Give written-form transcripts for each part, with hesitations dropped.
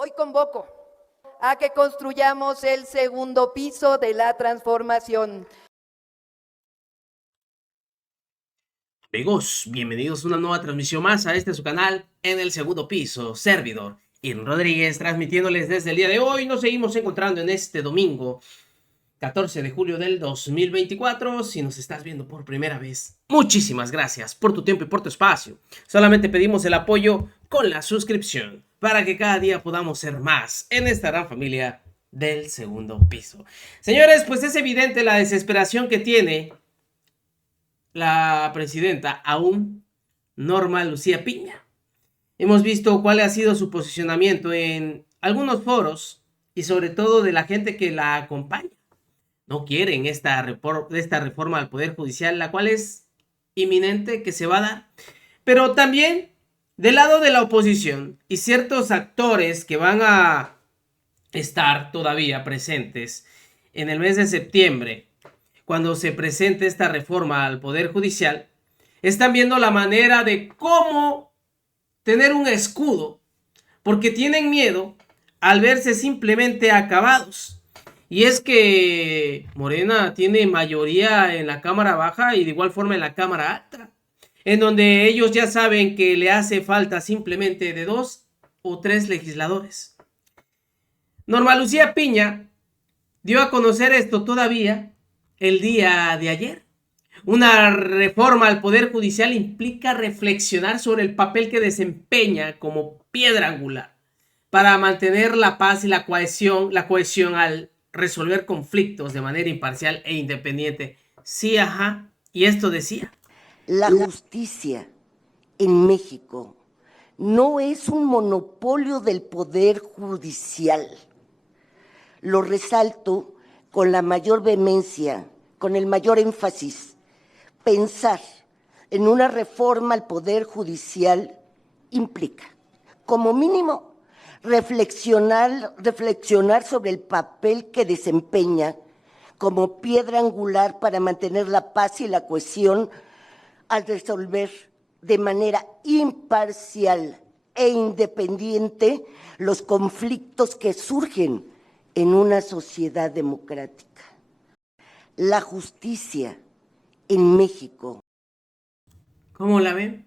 Hoy convoco a que construyamos el segundo piso de la transformación. Amigos, bienvenidos a una nueva transmisión más a su canal en el segundo piso. Servidor Irwin Rodríguez, transmitiéndoles desde el día de hoy. Nos seguimos encontrando en este domingo 14 de julio del 2024. Si nos estás viendo por primera vez, muchísimas gracias por tu tiempo y por tu espacio. Solamente pedimos el apoyo con la suscripción para que cada día podamos ser más en esta gran familia del segundo piso. Señores, pues es evidente la desesperación que tiene la presidenta aún, Norma Lucía Piña. Hemos visto cuál ha sido su posicionamiento en algunos foros y sobre todo de la gente que la acompaña. No quieren esta reforma al Poder Judicial, la cual es inminente que se va a dar. Pero también del lado de la oposición y ciertos actores que van a estar todavía presentes en el mes de septiembre, cuando se presente esta reforma al Poder Judicial, están viendo la manera de cómo tener un escudo, porque tienen miedo al verse simplemente acabados. Y es que Morena tiene mayoría en la Cámara Baja y de igual forma en la Cámara Alta, en donde ellos ya saben que le hace falta simplemente de 2 o 3 legisladores. Norma Lucía Piña dio a conocer esto todavía el día de ayer. Una reforma al Poder Judicial implica reflexionar sobre el papel que desempeña como piedra angular para mantener la paz y la cohesión al resolver conflictos de manera imparcial e independiente. Sí, ajá. Y esto decía: la justicia en México no es un monopolio del Poder Judicial. Lo resalto con la mayor vehemencia, con el mayor énfasis. Pensar en una reforma al Poder Judicial implica, como mínimo, reflexionar sobre el papel que desempeña como piedra angular para mantener la paz y la cohesión al resolver de manera imparcial e independiente los conflictos que surgen en una sociedad democrática. La justicia en México. ¿Cómo la ven?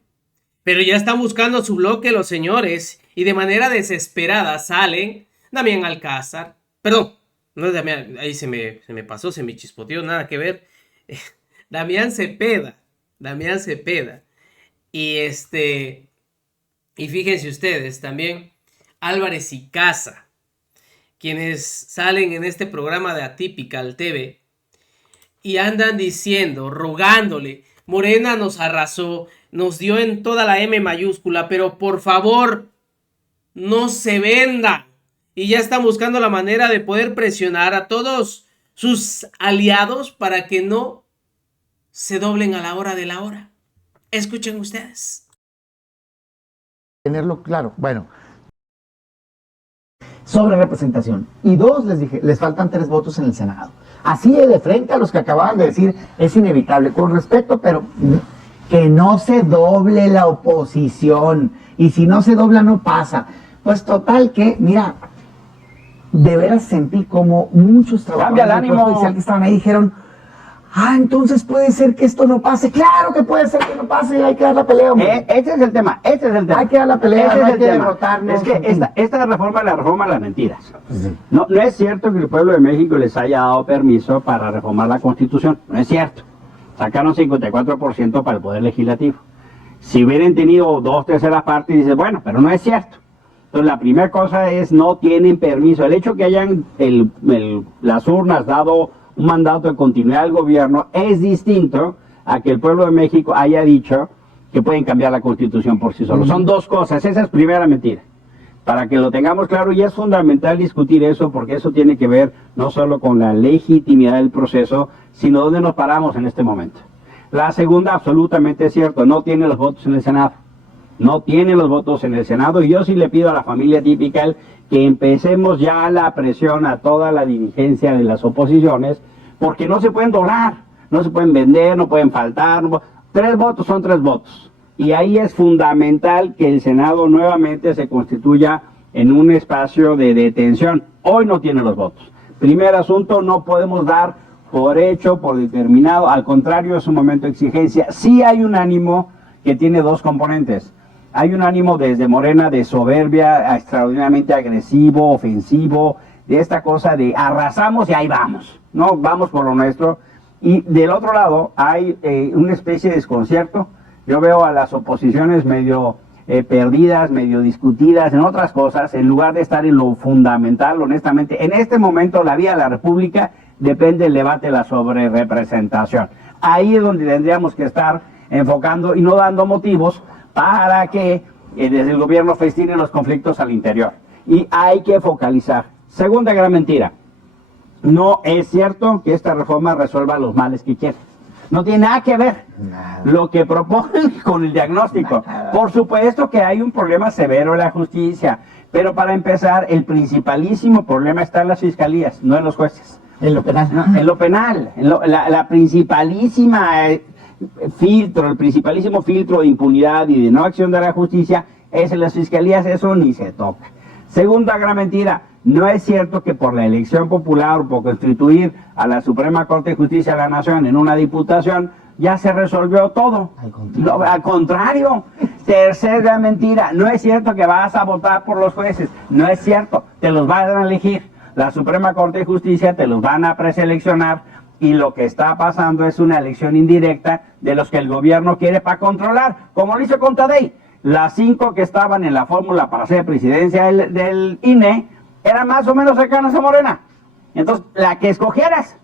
Pero ya están buscando su bloque los señores y de manera desesperada salen Damián Alcázar. Perdón, no es Damián, ahí se me pasó, se me chispoteó, nada que ver. Damián Cepeda. Y fíjense ustedes también Álvarez y Casa, quienes salen en este programa de Atypical TV y andan diciendo, rogándole: Morena nos arrasó, nos dio en toda la M mayúscula, pero por favor, no se vendan. Y ya están buscando la manera de poder presionar a todos sus aliados para que no se doblen a la hora de la hora. Escuchen ustedes. Tenerlo claro. Bueno, sobre representación. Y 2, les dije, les faltan 3 votos en el Senado. Así de frente a los que acababan de decir, es inevitable, con respeto, pero que no se doble la oposición. Y si no se dobla, no pasa. Pues total que, mira, de veras sentí como muchos trabajadores del Poder Judicial que estaban ahí dijeron: entonces puede ser que esto no pase. Claro que puede ser que no pase, hay que dar la pelea, hombre. Ese es el tema. Hay que dar la pelea, no hay que derrotarnos. Es que esta reforma es la reforma de las mentiras. Sí. No es cierto que el pueblo de México les haya dado permiso para reformar la Constitución. No es cierto. Sacaron 54% para el Poder Legislativo. Si hubieran tenido 2/3 partes, dices, bueno, pero no es cierto. Entonces la primera cosa es, no tienen permiso. El hecho que hayan las urnas dado un mandato de continuidad al gobierno es distinto a que el pueblo de México haya dicho que pueden cambiar la Constitución por sí solos. Son 2 cosas. Esa es primera mentira. Para que lo tengamos claro, y es fundamental discutir eso, porque eso tiene que ver no solo con la legitimidad del proceso, sino dónde nos paramos en este momento. La segunda, absolutamente es cierto, no tiene los votos en el Senado. No tiene los votos en el Senado, y yo sí le pido a la familia Atypical que empecemos ya la presión a toda la dirigencia de las oposiciones, porque no se pueden doblar, no se pueden vender, no pueden faltar. 3 votos son 3 votos. Y ahí es fundamental que el Senado nuevamente se constituya en un espacio de detención. Hoy no tiene los votos. Primer asunto, no podemos dar por hecho, por determinado, al contrario, es un momento de exigencia. Sí hay un ánimo que tiene dos componentes. Hay un ánimo desde Morena de soberbia, extraordinariamente agresivo, ofensivo, de esta cosa de arrasamos y ahí vamos, ¿no? Vamos por lo nuestro. Y del otro lado hay una especie de desconcierto. Yo veo a las oposiciones medio perdidas, medio discutidas en otras cosas, en lugar de estar en lo fundamental, honestamente. En este momento la vida de la República depende del debate de la sobrerepresentación. Ahí es donde tendríamos que estar enfocando y no dando motivos para que desde el gobierno festinen los conflictos al interior. Y hay que focalizar. Segunda gran mentira. No es cierto que esta reforma resuelva los males que quiere. No tiene nada que ver lo que proponen con el diagnóstico. Por supuesto que hay un problema severo en la justicia, pero para empezar, el principalísimo problema está en las fiscalías, no en los jueces. En lo penal. No, en lo penal. La principalísima el principalísimo filtro de impunidad y de no acción de la justicia es en las fiscalías, eso ni se toca. Segunda gran mentira. No es cierto que por la elección popular o por constituir a la Suprema Corte de Justicia de la Nación en una diputación, ya se resolvió todo. Al contrario. Tercera mentira. No es cierto que vas a votar por los jueces. No es cierto. Te los van a elegir. La Suprema Corte de Justicia te los van a preseleccionar y lo que está pasando es una elección indirecta de los que el gobierno quiere para controlar, como lo hizo con Tadei. Las 5 que estaban en la fórmula para ser presidencia del INE eran más o menos cercanas a Morena. Entonces, la que escogieras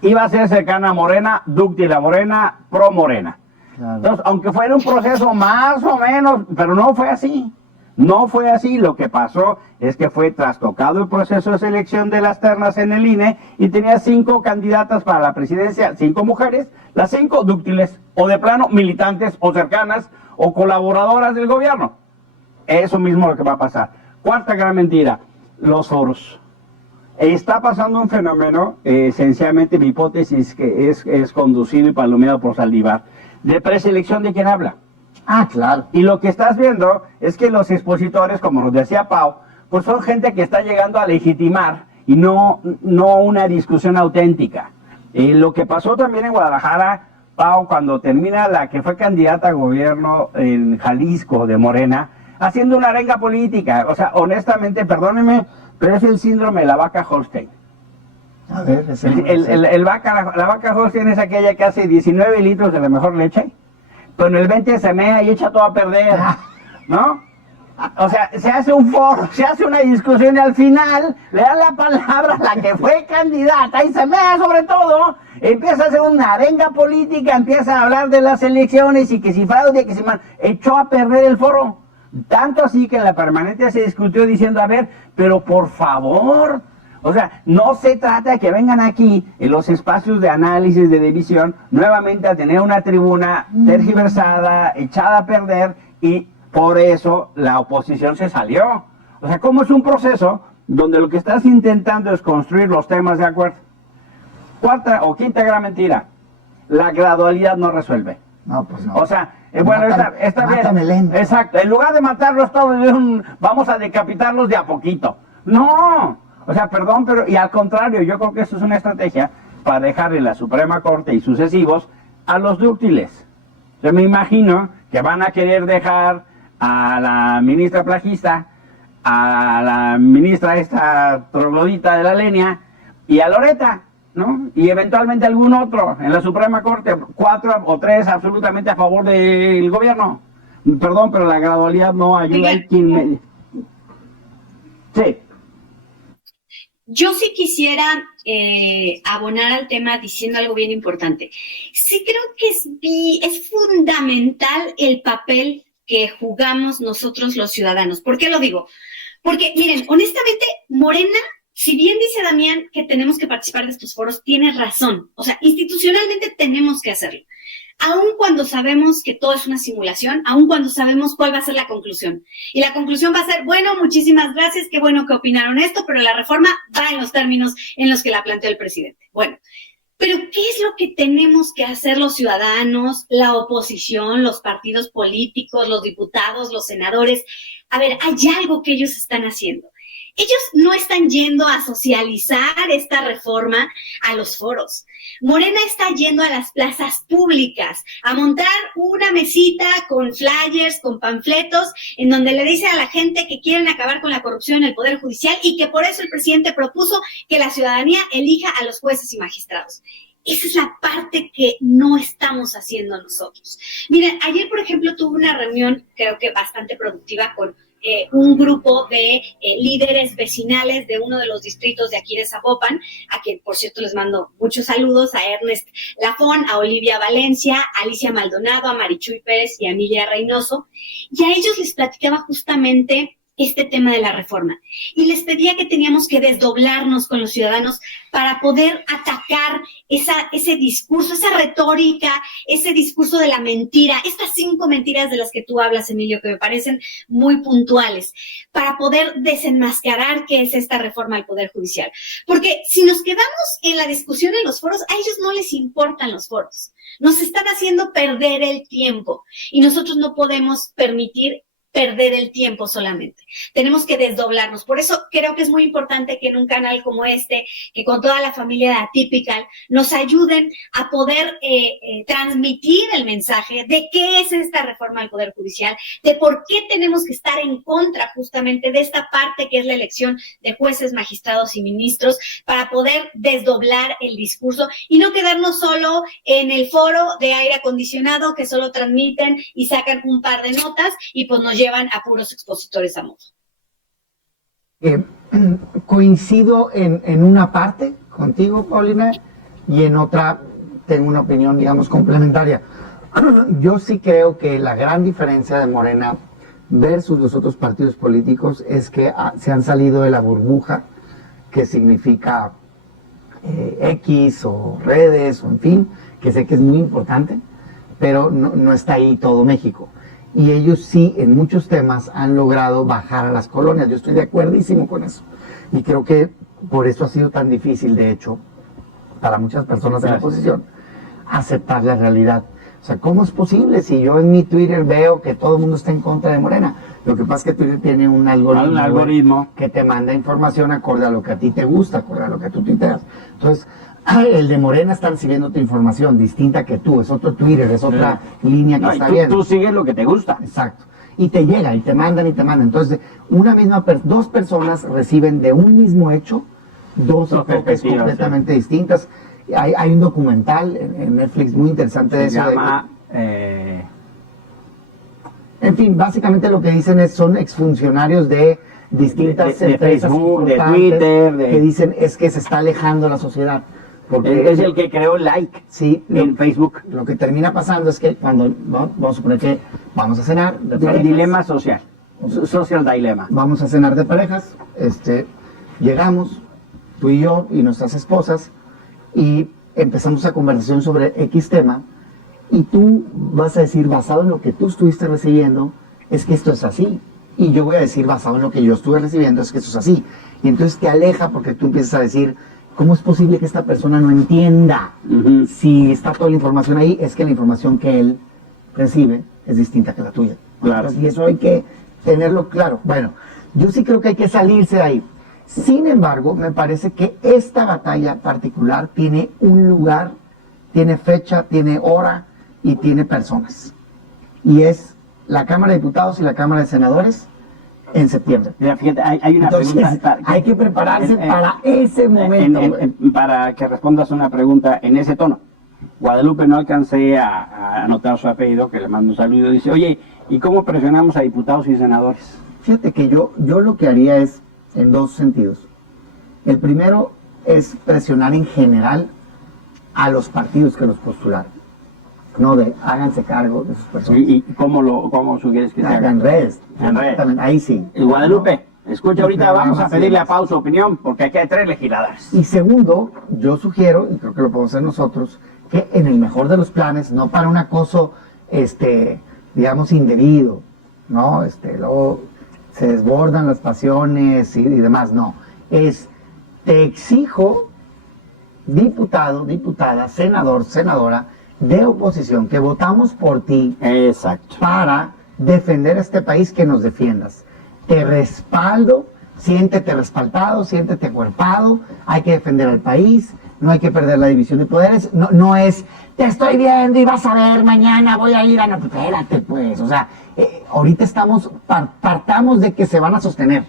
iba a ser cercana a Morena, dúctil a Morena, pro Morena. Claro. Entonces, aunque fuera un proceso más o menos, pero no fue así. No fue así. Lo que pasó es que fue trastocado el proceso de selección de las ternas en el INE y tenía 5 candidatas para la presidencia, 5 mujeres, las 5 dúctiles, o de plano militantes, o cercanas, o colaboradoras del gobierno. Eso mismo es lo que va a pasar. Cuarta gran mentira. Los foros. Está pasando un fenómeno, esencialmente mi hipótesis que es conducido y palomeado por Saldívar, de preselección de quien habla. Ah, claro. Y lo que estás viendo es que los expositores, como nos decía Pau, pues son gente que está llegando a legitimar y no una discusión auténtica. Lo que pasó también en Guadalajara, Pau, cuando termina la que fue candidata a gobierno en Jalisco de Morena, haciendo una arenga política. O sea, honestamente, perdónenme, pero es el síndrome de la vaca Holstein. A ver, la vaca Holstein es aquella que hace 19 litros de la mejor leche, pero en el 20 se mea y echa todo a perder, ¿no? O sea, se hace un foro, se hace una discusión y al final le dan la palabra a la que fue candidata y se mea sobre todo, empieza a hacer una arenga política, empieza a hablar de las elecciones y que si fraude, que si mal, echó a perder el foro. Tanto así que en la permanente se discutió diciendo, a ver, pero por favor, o sea, no se trata de que vengan aquí en los espacios de análisis, de división, nuevamente a tener una tribuna tergiversada, echada a perder, y por eso la oposición se salió. O sea, ¿cómo es un proceso donde lo que estás intentando es construir los temas de acuerdo? Cuarta o quinta gran mentira, la gradualidad no resuelve. No, pues no. O sea, bueno, está bien. Lento. Exacto. En lugar de matarlos todos, vamos a decapitarlos de a poquito. No. O sea, perdón, pero, y al contrario, yo creo que eso es una estrategia para dejar en la Suprema Corte y sucesivos a los dúctiles. Yo me imagino que van a querer dejar a la ministra plagista, a la ministra esta troglodita de la Lenia y a Loreta, ¿no? Y eventualmente algún otro en la Suprema Corte, 4 o 3 absolutamente a favor del gobierno. Perdón, pero la gradualidad no ayuda. Sí. Yo sí quisiera abonar al tema diciendo algo bien importante. Sí creo que es fundamental el papel que jugamos nosotros los ciudadanos. ¿Por qué lo digo? Porque, miren, honestamente, Morena, si bien dice Damián que tenemos que participar de estos foros, tiene razón. O sea, institucionalmente tenemos que hacerlo. Aun cuando sabemos que todo es una simulación, aun cuando sabemos cuál va a ser la conclusión. Y la conclusión va a ser, bueno, muchísimas gracias, qué bueno que opinaron esto, pero la reforma va en los términos en los que la planteó el presidente. Bueno, Pero ¿qué es lo que tenemos que hacer los ciudadanos, la oposición, los partidos políticos, los diputados, los senadores? A ver, hay algo que ellos están haciendo. Ellos no están yendo a socializar esta reforma a los foros. Morena está yendo a las plazas públicas a montar una mesita con flyers, con panfletos, en donde le dice a la gente que quieren acabar con la corrupción en el Poder Judicial y que por eso el presidente propuso que la ciudadanía elija a los jueces y magistrados. Esa es la parte que no estamos haciendo nosotros. Miren, ayer, por ejemplo, tuve una reunión, creo que bastante productiva, con un grupo de líderes vecinales de uno de los distritos de aquí de Zapopan, a quien, por cierto, les mando muchos saludos, a Ernest Lafón, a Olivia Valencia, a Alicia Maldonado, a Marichuy Pérez y a Emilia Reynoso, y a ellos les platicaba justamente este tema de la reforma. Y les pedía que teníamos que desdoblarnos con los ciudadanos para poder atacar ese discurso, esa retórica, ese discurso de la mentira, estas 5 mentiras de las que tú hablas, Emilio, que me parecen muy puntuales, para poder desenmascarar qué es esta reforma al Poder Judicial. Porque si nos quedamos en la discusión en los foros, a ellos no les importan los foros. Nos están haciendo perder el tiempo y nosotros no podemos permitir perder el tiempo solamente. Tenemos que desdoblarnos. Por eso creo que es muy importante que en un canal como este, que con toda la familia de Atypical, nos ayuden a poder transmitir el mensaje de qué es esta reforma al Poder Judicial, de por qué tenemos que estar en contra justamente de esta parte que es la elección de jueces, magistrados y ministros, para poder desdoblar el discurso y no quedarnos solo en el foro de aire acondicionado que solo transmiten y sacan un par de notas y pues nos llevan a puros expositores a modo. Coincido en una parte contigo, Paulina, y en otra tengo una opinión, digamos, complementaria. Yo sí creo que la gran diferencia de Morena versus los otros partidos políticos es que se han salido de la burbuja que significa X o redes, o en fin, que sé que es muy importante, pero no está ahí todo México. Y ellos sí, en muchos temas, han logrado bajar a las colonias. Yo estoy de acuerdísimo con eso. Y creo que por eso ha sido tan difícil, de hecho, para muchas personas de la oposición, aceptar la realidad. O sea, ¿cómo es posible si yo en mi Twitter veo que todo el mundo está en contra de Morena? Lo que pasa es que Twitter tiene un algoritmo que te manda información acorde a lo que a ti te gusta, acorde a lo que tú tuiteas. Entonces, el de Morena está recibiendo tu información distinta que tú, es otro Twitter, es otra línea que está viendo. Tú sigues lo que te gusta. Exacto. Y te llega, y te mandan, y te mandan. Entonces, dos personas reciben de un mismo hecho dos enfoques completamente distintas. Hay un documental en Netflix muy interesante de eso. Se llama... En fin, básicamente lo que dicen son exfuncionarios de distintas empresas Facebook, de Twitter, que dicen es que se está alejando la sociedad. Porque es el que creó Like en Facebook. Lo que termina pasando es que cuando, vamos a suponer que vamos a cenar de parejas, dilema social, social dilemma. Vamos a cenar de parejas, llegamos, tú y yo y nuestras esposas, y empezamos a conversación sobre X tema, y tú vas a decir, basado en lo que tú estuviste recibiendo, es que esto es así. Y yo voy a decir, basado en lo que yo estuve recibiendo, es que esto es así. Y entonces te aleja porque tú empiezas a decir, ¿cómo es posible que esta persona no entienda? Si está toda la información ahí, es que la información que él recibe es distinta que la tuya. Claro. Y eso hay que tenerlo claro. Bueno, yo sí creo que hay que salirse de ahí. Sin embargo, me parece que esta batalla particular tiene un lugar, tiene fecha, tiene hora y tiene personas. Y es la Cámara de Diputados y la Cámara de Senadores en septiembre. Mira, fíjate, hay una pregunta. Hay que prepararse para ese momento. Para que respondas una pregunta en ese tono. Guadalupe, no alcancé a anotar su apellido, que le mando un saludo. Dice, oye, ¿y cómo presionamos a diputados y senadores? Fíjate que yo lo que haría es en dos sentidos. El primero es presionar en general a los partidos que los postularon. No de háganse cargo de sus personas. ¿Y cómo sugieres que se haga? En redes. En redes. Ahí sí. Y Guadalupe, escucha, ahorita vamos a pedirle a Pau su opinión, porque aquí hay 3 legisladores. Y segundo, yo sugiero, y creo que lo podemos hacer nosotros, que en el mejor de los planes, no para un acoso, digamos, indebido, ¿no? Luego se desbordan las pasiones y demás, no. Es, te exijo diputado, diputada, senador, senadora de oposición, que votamos por ti. Exacto. Para defender este país, que nos defiendas. Te respaldo, siéntete respaldado, siéntete acuerpado, hay que defender al país, no hay que perder la división de poderes, no es, te estoy viendo y vas a ver, mañana voy a ir a... No, espérate pues, o sea, ahorita estamos, partamos de que se van a sostener,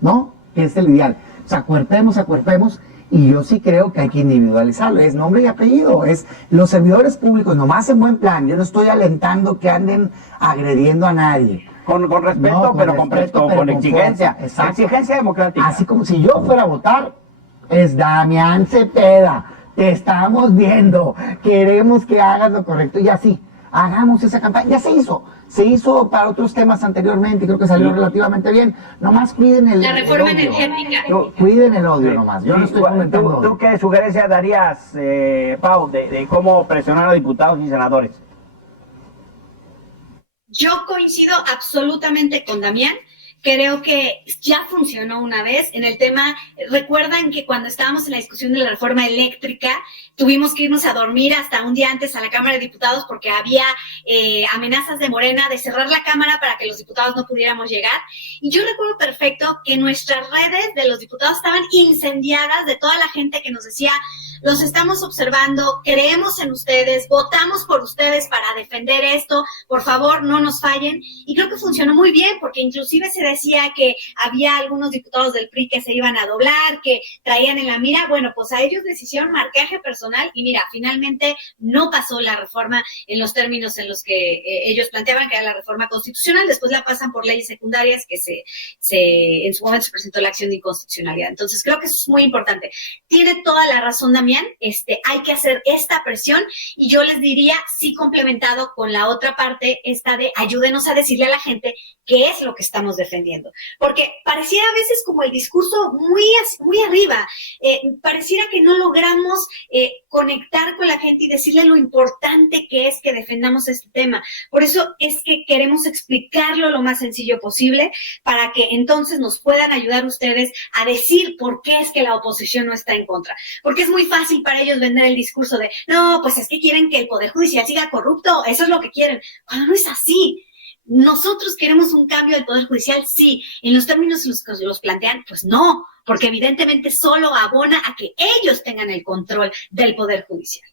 ¿no? Que es el ideal. O sea, acuerpemos, y yo sí creo que hay que individualizarlo, es nombre y apellido, es los servidores públicos, nomás en buen plan, yo no estoy alentando que anden agrediendo a nadie. Con respeto, No, pero con exigencia. fuerza. Exacto. Exigencia democrática. Así como si yo fuera a votar, es Damián Cepeda, te estamos viendo, queremos que hagas lo correcto, y así, hagamos esa campaña. Ya se hizo para otros temas anteriormente, creo que salió relativamente bien. Nomás cuiden el La reforma odio. energética. Cuiden el odio nomás, yo no estoy comentando ¿Tú odio. qué sugerencia darías, Pau, de cómo presionar a diputados y senadores? Yo coincido absolutamente con Damián. Creo que ya funcionó una vez en el tema. Recuerdan que cuando estábamos en la discusión de la reforma eléctrica, tuvimos que irnos a dormir hasta un día antes a la Cámara de Diputados porque había amenazas de Morena de cerrar la Cámara para que los diputados no pudiéramos llegar. Y yo recuerdo perfecto que nuestras redes de los diputados estaban incendiadas de toda la gente que nos decía: los estamos observando, creemos en ustedes, votamos por ustedes para defender esto, por favor no nos fallen. Y creo que funcionó muy bien, porque inclusive se decía que había algunos diputados del PRI que se iban a doblar, que traían en la mira. Bueno, pues a ellos les hicieron marcaje personal y mira, finalmente no pasó la reforma en los términos en los que ellos planteaban, que era la reforma constitucional. Después la pasan por leyes secundarias que en su momento se presentó la acción de inconstitucionalidad. Entonces creo que eso es muy importante. Tiene toda la razón Damián, hay que hacer esta presión, y yo les diría, sí, complementado con la otra parte, esta de ayúdenos a decirle a la gente qué es lo que estamos defendiendo, porque pareciera a veces como el discurso muy arriba, pareciera que no logramos conectar con la gente y decirle lo importante que es que defendamos este tema. Por eso es que queremos explicarlo lo más sencillo posible, para que entonces nos puedan ayudar ustedes a decir por qué es que la oposición no está en contra, porque es muy fácil para ellos vender el discurso de, no, pues es que quieren que el Poder Judicial siga corrupto, eso es lo que quieren, cuando no es así. Nosotros queremos un cambio del Poder Judicial, sí. En los términos en los que los plantean, pues no, porque evidentemente solo abona a que ellos tengan el control del Poder Judicial.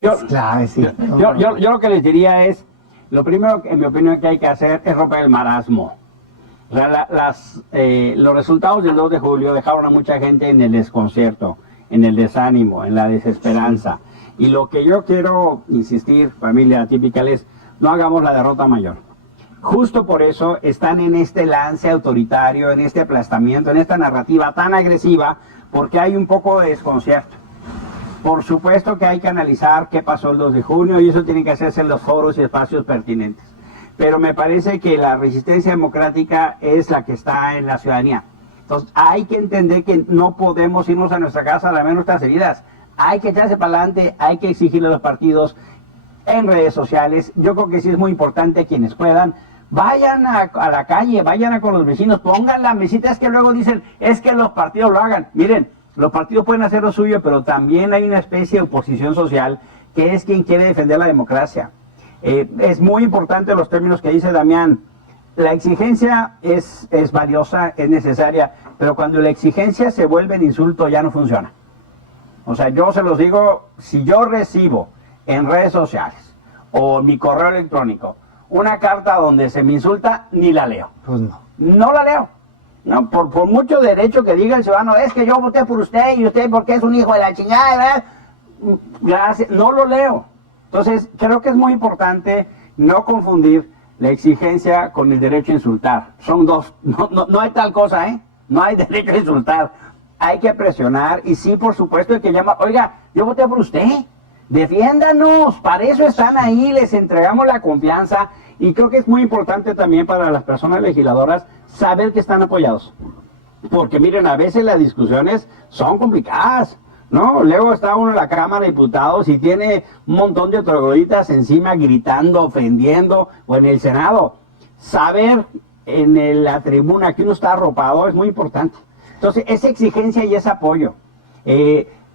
Claro, sí. Yo lo que les diría es, lo primero, en mi opinión, que hay que hacer es romper el marasmo. O sea, los resultados del 2 de julio dejaron a mucha gente en el desconcierto, en el desánimo, en la desesperanza. Y lo que yo quiero insistir, familia típica, es no hagamos la derrota mayor. Justo por eso están en este lance autoritario, en este aplastamiento, en esta narrativa tan agresiva, porque hay un poco de desconcierto. Por supuesto que hay que analizar qué pasó el 2 de junio y eso tiene que hacerse en los foros y espacios pertinentes. Pero me parece que la resistencia democrática es la que está en la ciudadanía. Entonces hay que entender que no podemos irnos a nuestra casa a lamer nuestras heridas. Hay que echarse para adelante, hay que exigirle a los partidos en redes sociales. Yo creo que sí es muy importante, quienes puedan, vayan a la calle, vayan con los vecinos, pongan la mesita. Es que luego dicen, es que los partidos lo hagan. Miren, los partidos pueden hacer lo suyo, pero también hay una especie de oposición social que es quien quiere defender la democracia. Es muy importante los términos que dice Damián. La exigencia es valiosa, es necesaria, pero cuando la exigencia se vuelve en insulto ya no funciona. O sea, yo se los digo, si yo recibo en redes sociales o en mi correo electrónico una carta donde se me insulta, ni la leo. Pues no. No la leo. No, por mucho derecho que diga el ciudadano, es que yo voté por usted y usted porque es un hijo de la chingada, ¿verdad? Gracias, no lo leo. Entonces, creo que es muy importante no confundir la exigencia con el derecho a insultar. Son dos, no hay tal cosa, ¿eh? No hay derecho a insultar. Hay que presionar y sí, por supuesto, hay que llamar, oiga, yo voté por usted, defiéndanos, para eso están ahí, les entregamos la confianza. Y creo que es muy importante también para las personas legisladoras saber que están apoyados. Porque miren, a veces las discusiones son complicadas, ¿no? Luego está uno en la Cámara de Diputados y tiene un montón de trogloditas encima gritando, ofendiendo, o en el Senado. Saber en la tribuna que uno está arropado es muy importante. Entonces, esa exigencia y ese apoyo.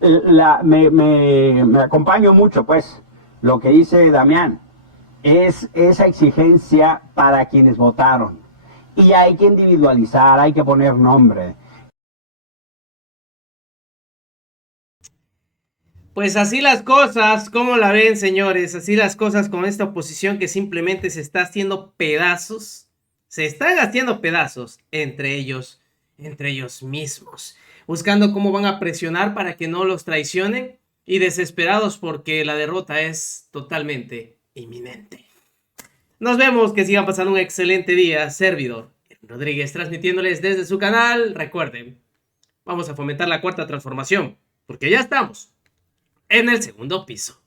Me acompaño mucho, pues, lo que dice Damián. Es esa exigencia para quienes votaron. Y hay que individualizar, hay que poner nombre. Pues así las cosas, ¿cómo la ven, señores? Así las cosas con esta oposición que simplemente se está haciendo pedazos. Se están haciendo pedazos entre ellos mismos. Buscando cómo van a presionar para que no los traicionen y desesperados porque la derrota es totalmente inminente. Nos vemos, que sigan pasando un excelente día. Servidor Rodríguez transmitiéndoles desde su canal. Recuerden, vamos a fomentar la cuarta transformación porque ya estamos en el segundo piso.